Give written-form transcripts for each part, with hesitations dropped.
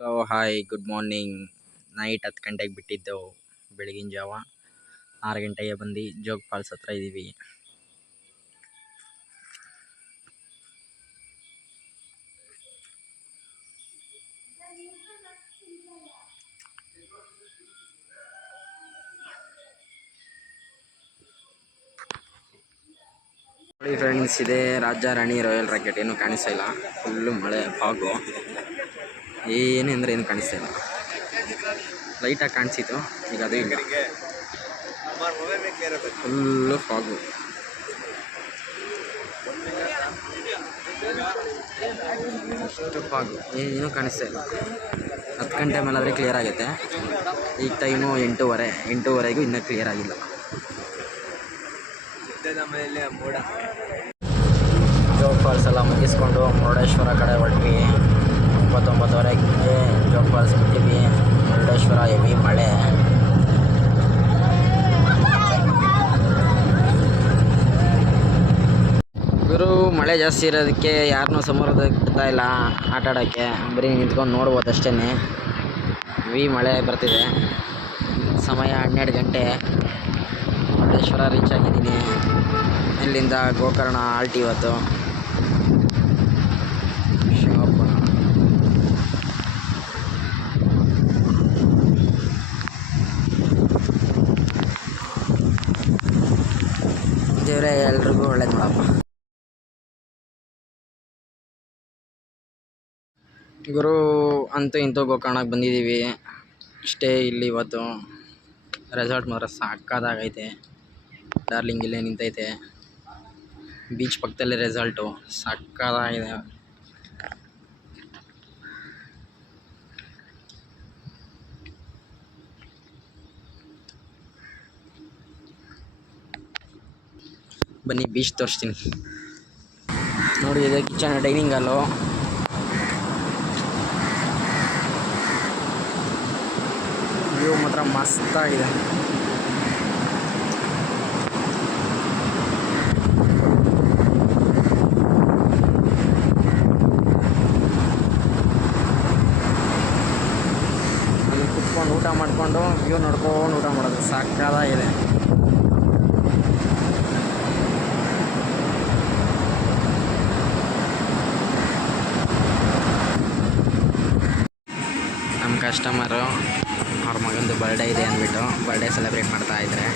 Hi good morning. Night 10 ಗಂಟೆಗೆ ಬಿಟ್ಟಿದ್ದೆವು. ಬೆಳಗಿನ ಜಾವ 6 ಗಂಟೆಗೆ ಬಂದು ಜೋಗ್ ಫಾಲ್ಸ್ ಹತ್ರ ಇದ್ದೀವಿ. ನೋಡಿ ಫ್ರೆಂಡ್ಸ್, ಇದೆ ರಾಜ ರಾಣಿ ರಾಯಲ್ ರಾಕೆಟ್. ಏನು ಕಾಣಿಸ್ತಾ ಇಲ್ಲ, ಫುಲ್ಲು ಮಳೆ ಫಾಗು. ಏನೆಂದರೆ ಏನು ಕಾಣಿಸ್ತಾ ಇಲ್ಲ. ಲೈಟಾಗಿ ಕಾಣಿಸಿತು, ಈಗ ಅದು ಇಲ್ಲ, ಫುಲ್ಲು ಫಾಗು. ಅಷ್ಟು ಫಾಗು, ಏನೂ ಕಾಣಿಸ್ತಾ ಇಲ್ಲ. 10 ಗಂಟೆ ಮೇಲಾದರೆ ಕ್ಲಿಯರ್ ಆಗುತ್ತೆ. ಈಗ ಟೈಮು 8:30 ಇನ್ನೂ ಕ್ಲಿಯರ್ ಆಗಿಲ್ಲ. ಜೋಗ್ ಫಾಲ್ಸ್ ಎಲ್ಲ ಮುಗಿಸ್ಕೊಂಡು ಮುರುಡೇಶ್ವರ ಕಡೆ ಹೊರಟ್ವಿ. 9:30 ಜೋಗ್ ಫಾಲ್ಸ್ ಬಿಟ್ಟಿವಿ. ಮುರುಡೇಶ್ವರ ಹೆವಿ ಮಳೆ. ಗುರು, ಮಳೆ ಜಾಸ್ತಿ ಇರೋದಕ್ಕೆ ಯಾರನ್ನೂ ಸಮುದ್ರಕ್ಕೆ ಬಿಡ್ತಾ ಇಲ್ಲ ಆಟ ಆಡೋಕ್ಕೆ. ಬರೀ ನಿಂತ್ಕೊಂಡು ನೋಡ್ಬೋದು ಅಷ್ಟೇ. ಹೆವಿ ಮಳೆ ಬರ್ತಿದೆ. ಸಮಯ 12 ಗಂಟೆ. ಮುರುಡೇಶ್ವರ ರೀಚ್ ಆಗಿದ್ದೀನಿ. ಇಲ್ಲಿಂದ ಗೋಕರ್ಣ ಆಲ್ಟಿ ಇವತ್ತು. ಶಿವಪ್ಪ, ದೇವರೇ ಎಲ್ರಿಗೂ ಒಳ್ಳೇದು ಮಾಡಪ್ಪ. ಗುರು, ಅಂತೂ ಇಂತೂ ಗೋಕರ್ಣಕ್ಕೆ ಬಂದಿದ್ದೀವಿ. ಸ್ಟೇ ಇಲ್ಲಿ ಇವತ್ತು. ರೆಸಾರ್ಟ್ ಮಾತ್ರ ಸಾಕಾದಾಗೈತೆ. ಡಾರ್ಲಿಂಗ್ ಇಲ್ಲೇ ನಿಂತೈತೆ. ಬೀಚ್ ಪಕ್ಕದಲ್ಲೇ ರೆಸಾರ್ಟು, ಸಾಕಾಗಿದೆ. ಬನ್ನಿ ಬೀಚ್ ತೋರಿಸ್ತೀನಿ. ನೋಡಿ, ಇದೆ ಕಿಚನ್, ಡೈನಿಂಗ್ ಹಾಲು. ವ್ಯೂ ಮಾತ್ರ ಮಸ್ತಾಗಿದೆ. ಅಲ್ಲಿ ಕುತ್ಕೊಂಡು ಊಟ ಮಾಡಿಕೊಂಡು ವ್ಯೂ ನೋಡ್ಕೊಂಡು ಊಟ ಮಾಡೋದು ಸಾಕಾಗಿದೆ. ನಮ್ಮ ಕಸ್ಟಮರು ಅವ್ರ ಮಗಂದು ಬರ್ಡೇ ಇದೆ ಅಂದ್ಬಿಟ್ಟು ಬರ್ಡೇ ಸೆಲೆಬ್ರೇಟ್ ಮಾಡ್ತಾ ಇದ್ದಾರೆ.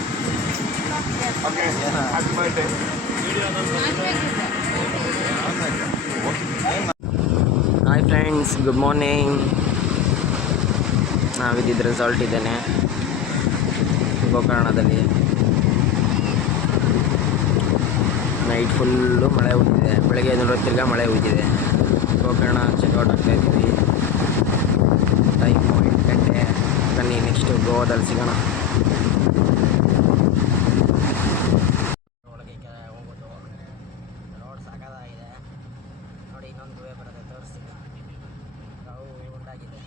Hi friends, good morning. ನಾವಿದ್ದಿದ್ದು ರೆಸಾರ್ಟ್ ಇದ್ದೇನೆ ಗೋಕರ್ಣದಲ್ಲಿ. ನೈಟ್ ಫುಲ್ಲು ಮಳೆ ಹುಟ್ಟಿದೆ. ಬೆಳಗ್ಗೆ ತಿರ್ಗಾ ಮಳೆ ಹುಟ್ಟಿದೆ. ಗೋಕರ್ಣ ಚೆಕ್ಔಟ್ ಆಗ್ತಾಯಿದ್ದೀವಿ. ಟೈಮು 8 ಗಂಟೆ. ಬನ್ನಿ ನೆಕ್ಸ್ಟು ಗೋವಾದಲ್ಲಿ ಸಿಗೋಣ. ಒಳಗೆ ಹೋಗೋದು. ರೋಡ್ ಸಾಕಾಗಿದೆ. ನೋಡಿ, ಇನ್ನೊಂದು ವೇ ಬರುತ್ತೆ, ತೋರಿಸ್ತೀನಿ. ಉಂಟಾಗಿದೆ.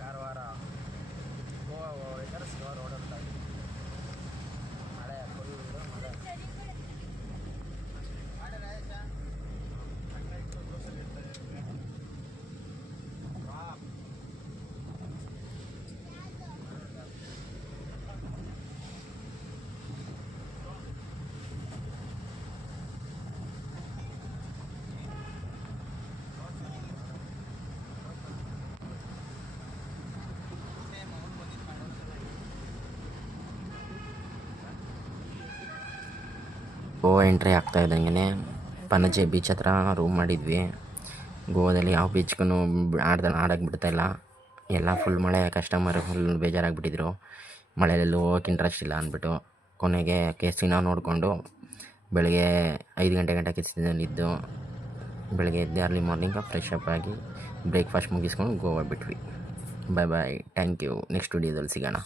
ಕಾರವಾರ ಗೋವಾ ವೆದರ್ಸ್ ಗೋವಾ ರೋಡ್ ಉಂಟಾಗಿದೆ. ಮಳೆ ಫುಲ್ಲು ಮಳೆ. ಗೋವಾ ಎಂಟ್ರಿ ಆಗ್ತಾ ಇದ್ದಂಗೆ ಪಣಜಿ ಬೀಚ್ ಹತ್ರ ರೂಮ್ ಮಾಡಿದ್ವಿ. ಗೋವಾದಲ್ಲಿ ಯಾವ ಬೀಚ್ಗೂ ಆಡೋಕ್ಕೆ ಬಿಡ್ತಾಯಿಲ್ಲ. ಎಲ್ಲ ಫುಲ್ ಮಳೆ. Customer full ಬೇಜಾರಾಗಿಬಿಟ್ಟಿದ್ರು. ಮಳೆಯಲ್ಲೆಲ್ಲೂ ಹೋಗೋಕೆ ಇಂಟ್ರೆಸ್ಟ್ ಇಲ್ಲ ಅಂದ್ಬಿಟ್ಟು ಕೊನೆಗೆ ಕೆಸಿನೋ ನೋಡಿಕೊಂಡು ಬೆಳಗ್ಗೆ 5 ಗಂಟೆ ಕೆಸಿನಲ್ಲಿದ್ದು ಬೆಳಗ್ಗೆ ಎದ್ದು ಅರ್ಲಿ ಮಾರ್ನಿಂಗ್ ಫ್ರೆಶ್ ಅಪ್ ಆಗಿ ಬ್ರೇಕ್ಫಾಸ್ಟ್ ಮುಗಿಸ್ಕೊಂಡು ಗೋವಾ ಬಿಟ್ವಿ. ಬಾಯ್ ಬಾಯ್, ಥ್ಯಾಂಕ್ ಯು. ನೆಕ್ಸ್ಟ್ ವಿಡಿಯೋದಲ್ಲಿ ಸಿಗೋಣ.